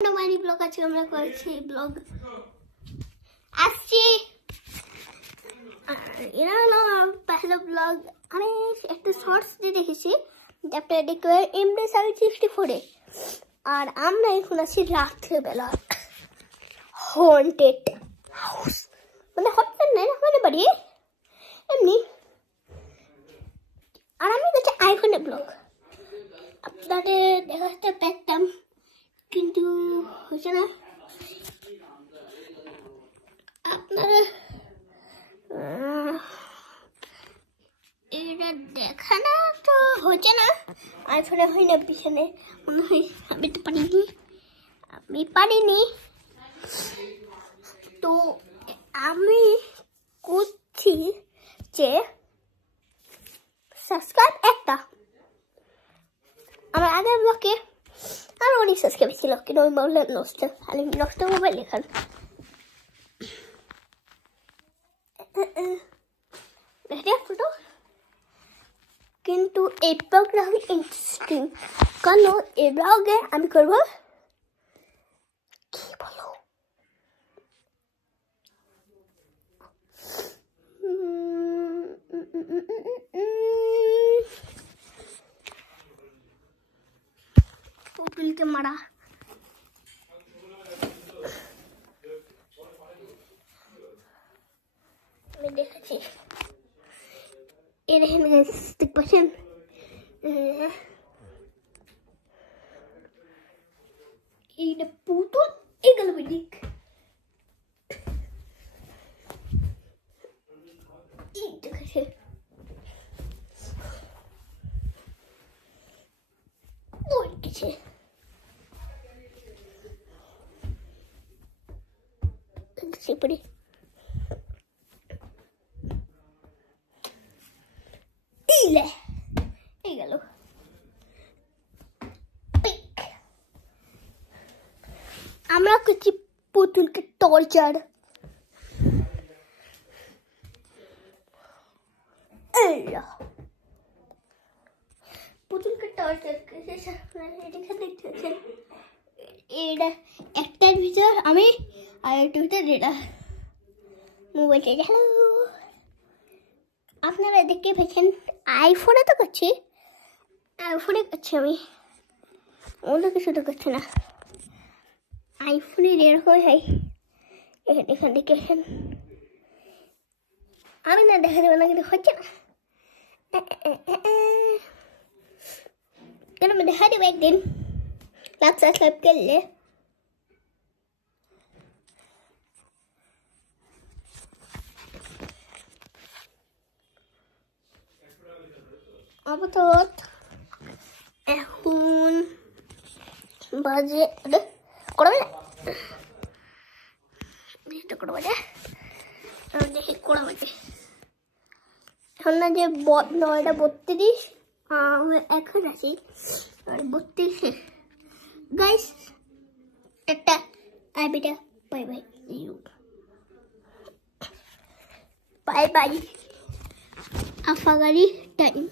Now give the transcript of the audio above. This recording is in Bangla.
हमारी ब्लॉग आज আমরা করছি ব্লগ আসছি এরা না पहला ব্লগ আমি একটা শর্টস দিয়ে দেখেছি যেটা দেখে এমডি 64 এ আর আমরা এখন আছি রাতের বেলা হন্টেড হাউস মানে হন্টেড না মানে বাড়ি এমনি আর আমি দেখছি আইফোনের ব্লগ আপনাদের দেখাতে পেতাম কিন্তু হচ্ছে না আপনারা এটা দেখা না তো হচ্ছে না আইফোনে হয় না পিছনে মনে হয় আমি পারিনি তো আমি করছি যে সাবস্ক্রাইব একটা আমার আগের ব্লগে আর অনেক সাবস্ক্রাইব ছিল কিন্তু ওই মোবাইল নষ্ট মোবাইল লেখার ফটো কিন্তু এই ব্লগটা হবে ইন্টারেস্টিং কারণ এই ব্লগে আমি করব কি বলো পুতুলকে মারা আমি দেখেছি এর হেন দেখতে পাচ্ছেন এইটা পুতুল এগুলো বিদিক এই দেখেছে ওই কিছু সেপরে ইলে এই গেল আমরা করছি পুতুলকে টর্চার পুতুলকে টর্চার দেখতে এটা একটার ভিতর আমি আর একটার ভিতর এটা মোবাইলটা হ্যালো আপনারা দেখতে পেয়েছেন আইফোনে তো করছি আইফোনে করছি আমি অন্য কিছু তো করছি না আইফোনের এরকম হয় এখানে দেখেছেন আমি না দেখা দেবো না কিন্তু হচ্ছে না কেন আমি দেখা দেবো একদিন সাবস্ক্রাইব করলে আপাতত এখন বাজে কড়া বাজে দেখি কড়া বাজে এখন না যে 9:32 এখন আছি 32 গাইস একটা আইবিটা বাই বাই বাই বাই আফাগারি টাইম